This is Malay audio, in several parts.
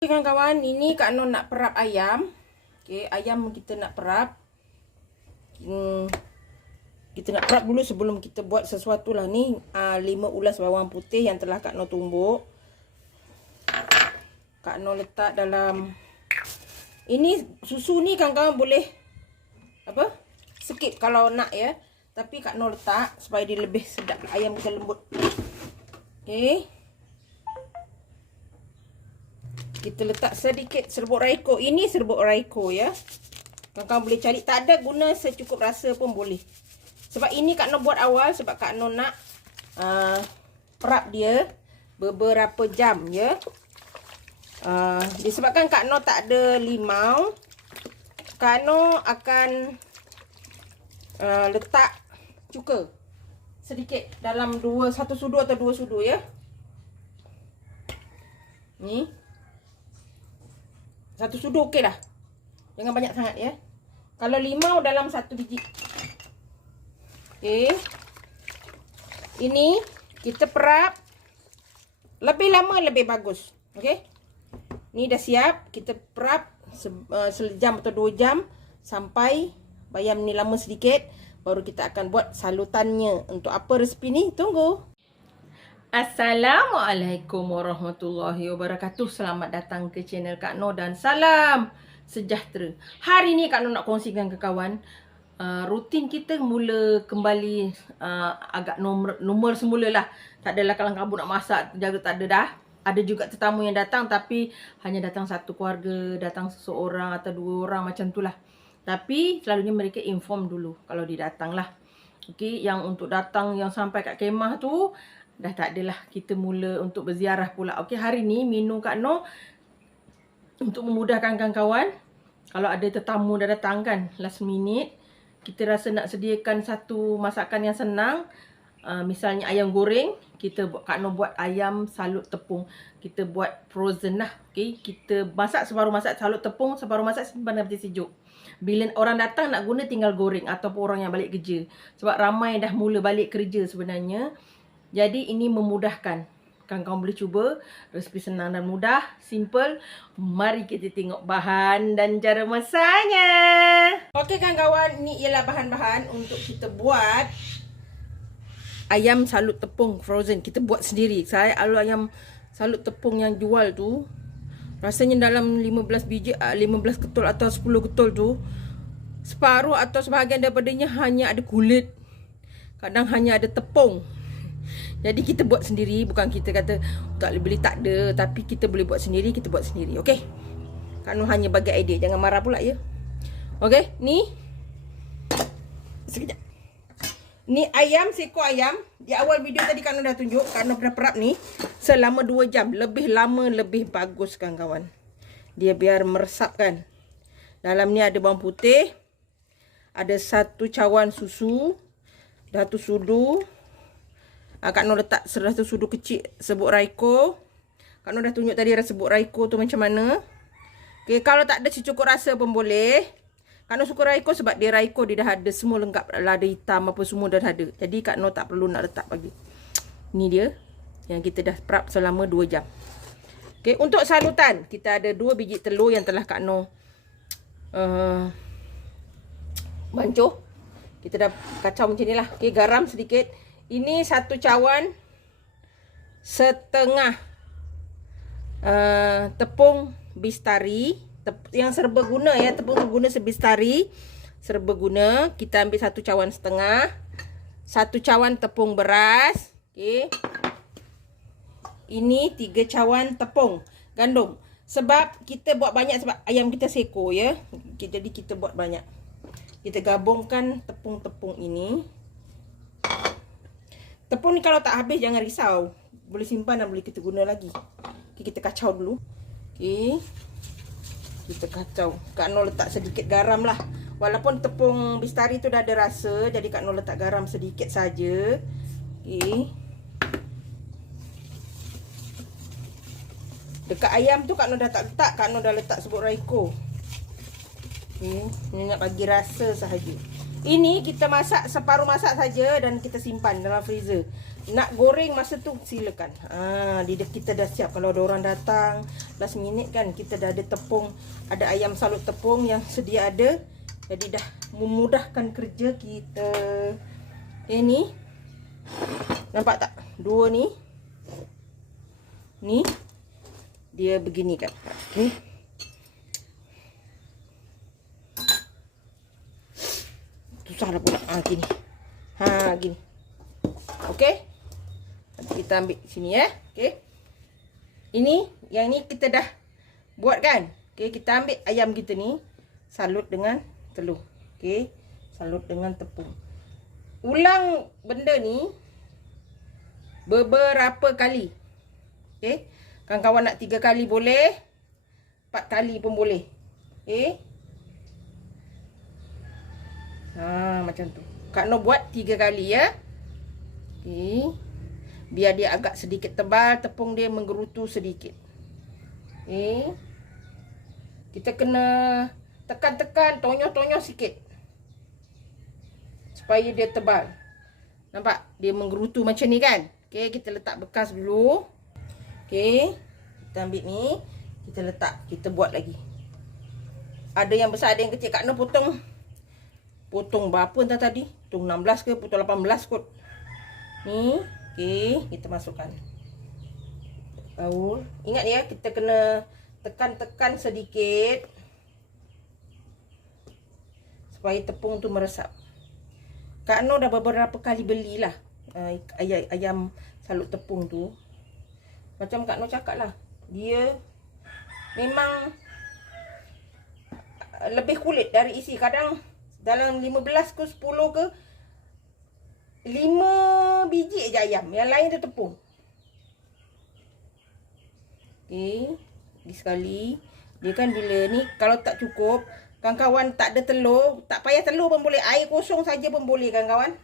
Okay, kawan-kawan, ini Kak Non nak perap ayam. Okey, ayam kita nak perap. Hmm, kita nak perap dulu sebelum kita buat sesuatu lah ni. Uh, 5 ulas bawang putih yang telah Kak Non tumbuk. Kak Non letak dalam... Ini susu ni kawan-kawan boleh... Apa? Skip kalau nak ya. Tapi Kak Non letak supaya dia lebih sedap. Ayam kita lembut. Okey. Kita letak sedikit serbuk raiko. Ini serbuk raiko ya. Kawan-kawan boleh cari. Tak ada guna secukup rasa pun boleh. Sebab ini Kak Non buat awal. Sebab Kak Non nak uh, perap dia beberapa jam ya. Uh, disebabkan Kak Non tak ada limau. Kak Non akan uh, letak cuka. Sedikit dalam dua satu sudu atau dua sudu ya. Ni. Satu sudu okey dah. Jangan banyak sangat ya. Kalau limau dalam satu biji. Okey. Ini kita perap. Lebih lama lebih bagus. Okey. Ni dah siap. Kita perap se uh, sejam atau dua jam. Sampai bayam ni lama sedikit. Baru kita akan buat salutannya. Untuk apa resipi ni? Tunggu. Assalamualaikum warahmatullahi wabarakatuh. Selamat datang ke channel Kak Noh dan salam sejahtera. Hari ni Kak Noh nak kongsikan ke kawan uh, rutin kita mula kembali uh, agak nombor, nombor semula lah. Tak adalah kalang kabut nak masak, jaga tak ada dah. Ada juga tetamu yang datang tapi hanya datang satu keluarga, datang seseorang atau dua orang macam tu lah. Tapi selalunya mereka inform dulu kalau dia datang lah. Okay, yang untuk datang yang sampai kat kemah tu dah tak adalah kita mula untuk berziarah pula. Okey, hari ni menu Kak Noh untuk memudahkan kawan-kawan. Kalau ada tetamu dah datang kan last minute kita rasa nak sediakan satu masakan yang senang. Uh, misalnya ayam goreng kita buat Kak Noh buat ayam salut tepung. Kita buat frozen lah okey? Kita masak separuh masak salut tepung separuh masak simpan dalam peti sejuk. Bila orang datang nak guna tinggal goreng ataupun orang yang balik kerja. Sebab ramai dah mula balik kerja sebenarnya jadi ini memudahkan. Kawan-kawan boleh cuba. Resipi senang dan mudah. Simple. Mari kita tengok bahan dan cara masaknya. Okey kawan-kawan. Ini ialah bahan-bahan untuk kita buat ayam salut tepung frozen. Kita buat sendiri. Saya alu ayam salut tepung yang jual tu. Rasanya dalam 15 biji, 15 ketul atau 10 ketul tu. Separuh atau sebahagian daripadanya hanya ada kulit. Kadang hanya ada tepung. Jadi kita buat sendiri Bukan kita kata Tak boleh beli tak ada Tapi kita boleh buat sendiri Kita buat sendiri Okay Kanu hanya bagi idea Jangan marah pula ya? Okay Ni Sekejap. Ni ayam Seekor ayam. Di awal video tadi Kanu dah tunjuk Kanu pernah perap ni Selama 2 jam. Lebih lama Lebih bagus kan kawan Dia biar meresap kan Dalam ni ada bawang putih Ada satu cawan susu Satu sudu uh, Kak Nur letak satu sudu kecil sebut Raiko. Kak Nur dah tunjuk tadi sebut Raiko tu macam mana. Okay, kalau tak ada secukup rasa pun boleh. Kak Nur suka Raiko sebab dia Raiko dia dah ada semua lengkap lada hitam apa semua dah ada. Jadi Kak Nur tak perlu nak letak lagi. Ni dia yang kita dah prep selama 2 jam. Okay, untuk salutan kita ada 2 biji telur yang telah Kak Nur uh, bancuh. Kita dah kacau macam ni lah. Okay, garam sedikit. Ini satu cawan setengah uh, tepung bistari. Tep, yang serbaguna ya tepung serbaguna sebistari serbaguna kita ambil satu cawan setengah. Satu cawan tepung beras. Okey. Ini tiga cawan tepung. Gandum. Sebab kita buat banyak sebab ayam kita seko ya. Jadi kita buat banyak. Kita gabungkan tepung-tepung ini Tepung ni kalau tak habis jangan risau. Boleh simpan dan boleh kita guna lagi. Okay, kita kacau dulu. Okay. Kita kacau. Kak Nur letak sedikit garam lah. Walaupun tepung bistari tu dah ada rasa. Jadi Kak Nur letak garam sedikit saja. Okay. Dekat ayam tu Kak Nur dah tak letak. Kak Nur dah letak sebut raiko. Okay. Ini nak bagi rasa sahaja. Ini kita masak separuh masak saja dan kita simpan dalam freezer. nak goreng masa tu silakan. Ha, kita dah siap kalau ada orang datang last minute kan kita dah ada tepung, ada ayam salut tepung yang sedia ada. Jadi dah memudahkan kerja kita. Okay, ni. Nampak tak? Dua ni. Ni. Dia begini kan. Okay. Susah lah pula. Ha, gini. Ha, gini. Okay kita ambil sini ya. Okey. Ini yang ni kita dah buat kan? Okey, kita ambil ayam kita ni salut dengan telur. Okey. Salut dengan tepung. Ulang benda ni beberapa kali. Okey. Kawan-kawan nak tiga kali boleh. Empat kali pun boleh. Okey. Ha, macam tu. Kak Noh buat tiga kali ya. Okey. Biar dia agak sedikit tebal tepung dia menggerutu sedikit. Okey. Kita kena tekan-tekan tonyoh-tonyoh sikit. Supaya dia tebal. Nampak? Dia menggerutu macam ni kan? Okey kita letak bekas dulu. Okey. Kita ambil ni. Kita letak kita buat lagi. Ada yang besar ada yang kecil. Kak nak potong potong berapa entah tadi potong 16 ke potong 18 kot ni Okey, kita masukkan. Baul. Ingat ya, kita kena tekan-tekan sedikit. Supaya tepung tu meresap. Kak Noh dah beberapa kali belilah uh, ayam, ayam salut tepung tu. Macam Kak Noh cakap lah. Dia memang lebih kulit dari isi. Kadang dalam 15 ke 10 ke lima biji je ayam. Yang lain tu tepung. Okey. Lagi sekali. Dia kan bila ni kalau tak cukup. Kawan-kawan tak ada telur. Tak payah telur pun boleh. Air kosong saja pun boleh kawan-kawan.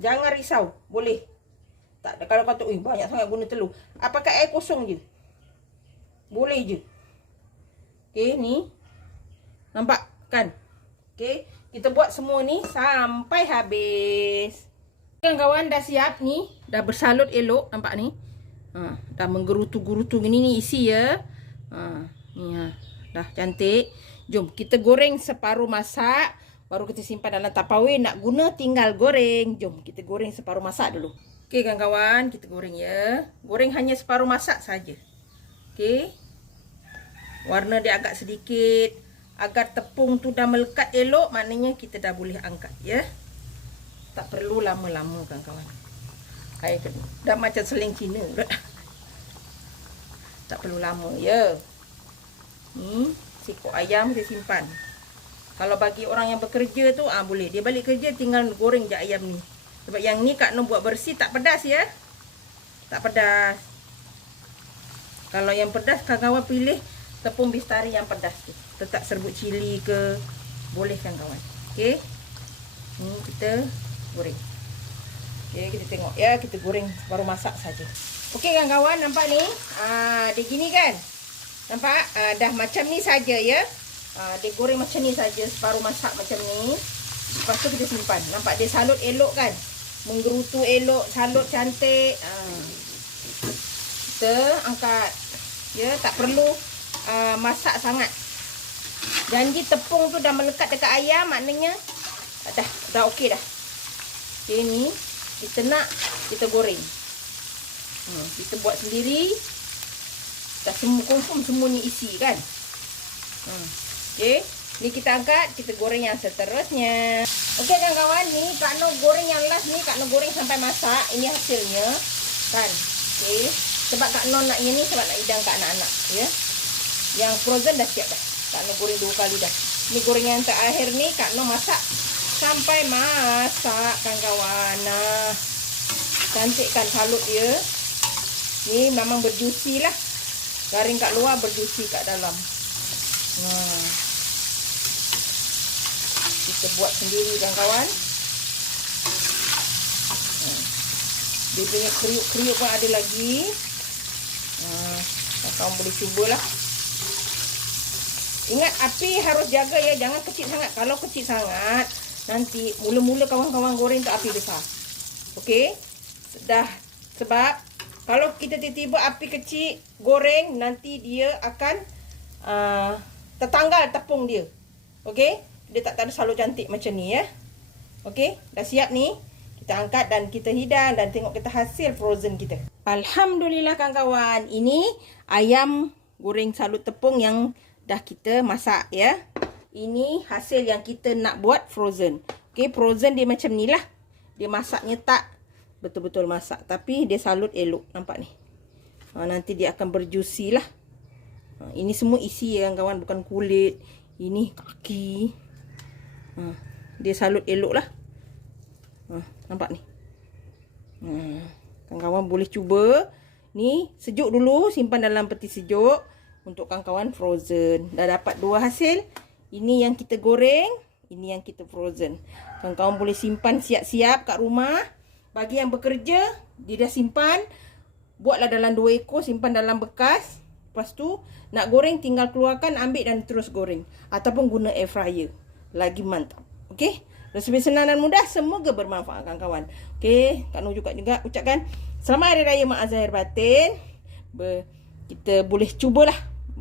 Jangan risau. Boleh. Tak ada. Kalau kata, banyak sangat guna telur. Apakah air kosong je? Boleh je. Okey ni. Nampak kan? Okey. Kita buat semua ni sampai habis. Kawan-kawan dah siap ni. Dah bersalut elok. Nampak ni. Ha, dah menggerutu-gerutu gini ni isi ya. Ha, ni ha. Dah cantik. Jom kita goreng separuh masak. Baru kita simpan dalam tapawai. Nak guna tinggal goreng. Jom kita goreng separuh masak dulu. Okey kawan-kawan. Kita goreng ya. Goreng hanya separuh masak saja. Okey. Warna dia agak sedikit agar tepung tu dah melekat elok maknanya kita dah boleh angkat ya. Tak perlu lama-lama kawan-kawan. Air dah macam seling Cina tak perlu lama ya. Ni sikok ayam saya simpan. Kalau bagi orang yang bekerja tu ah boleh. Dia balik kerja tinggal goreng je ayam ni. Sebab yang ni Kak Noh buat bersih tak pedas ya. Tak pedas. Kalau yang pedas kawan-kawan pilih tepung bistari yang pedas tu. Letak serbuk cili ke boleh kan kawan. Okey? Ni kita goreng. Okey kita tengok. Ya kita goreng. Baru masak saja. Okey kan kawan nampak ni? Ah dia gini kan? Nampak? Ah, dah macam ni saja ya? Ah, dia goreng macam ni saja separuh masak macam ni. Lepas tu kita simpan. Nampak dia salut elok kan? Menggerutu elok salut cantik. Ah. kita angkat. Ya tak perlu uh, masak sangat Janji tepung tu dah melekat dekat ayam maknanya dah dah okey dah. Okey ni kita nak kita goreng. Hmm, kita buat sendiri. Dah semua confirm semua ni isi kan. Hmm. Okey, ni kita angkat, kita goreng yang seterusnya. Okey kan kawan, ni Kak Noh goreng yang last ni, Kak Noh goreng sampai masak. Ini hasilnya. Kan? Okey. Sebab Kak Noh nak ini sebab nak hidang kat anak-anak, ya. Yang frozen dah siap dah. Kak Noh goreng dua kali dah. Ni goreng yang terakhir ni Kak Noh masak sampai masak kan kawan. Nah. Cantik kan salut dia. Ni memang berjusi lah. Garing kat luar berjusi kat dalam. Nah. Kita buat sendiri kan kawan. Dia punya kriuk-kriuk pun ada lagi. Nah, kawan boleh cubalah. Ingat api harus jaga ya, jangan kecil sangat. Kalau kecil sangat, nanti mula-mula kawan-kawan goreng tu api besar. Okey? dah sebab kalau kita tiba-tiba api kecil goreng nanti dia akan uh, tertanggal tepung dia. Okey? Dia tak ada selalu cantik macam ni ya. Okey? Dah siap ni. Kita angkat dan kita hidang dan tengok kita hasil frozen kita. Alhamdulillah kawan-kawan. Ini ayam goreng salut tepung yang dah kita masak ya. Ini hasil yang kita nak buat frozen. Okey, frozen dia macam ni lah. Dia masaknya tak betul-betul masak. Tapi dia salut elok. Nampak ni. Ha, nanti dia akan berjusi lah. Ha, ini semua isi ya kawan. Bukan kulit. Ini kaki. Ha, dia salut elok lah. Ha, nampak ni. Ha, kawan-kawan boleh cuba. Ni sejuk dulu. Simpan dalam peti sejuk. Untuk kawan-kawan frozen. Dah dapat dua hasil. Ini yang kita goreng. Ini yang kita frozen. Kawan-kawan boleh simpan siap-siap kat rumah. Bagi yang bekerja, dia dah simpan. Buatlah dalam dua ekor, simpan dalam bekas. Lepas tu, nak goreng tinggal keluarkan, ambil dan terus goreng. Ataupun guna air fryer. Lagi mantap. Okey? Resipi senang dan mudah, semoga bermanfaat kawan-kawan. Okey, Kak Nur juga, juga ucapkan Selamat Hari Raya Mak Azhar Batin. Ber, kita boleh cubalah.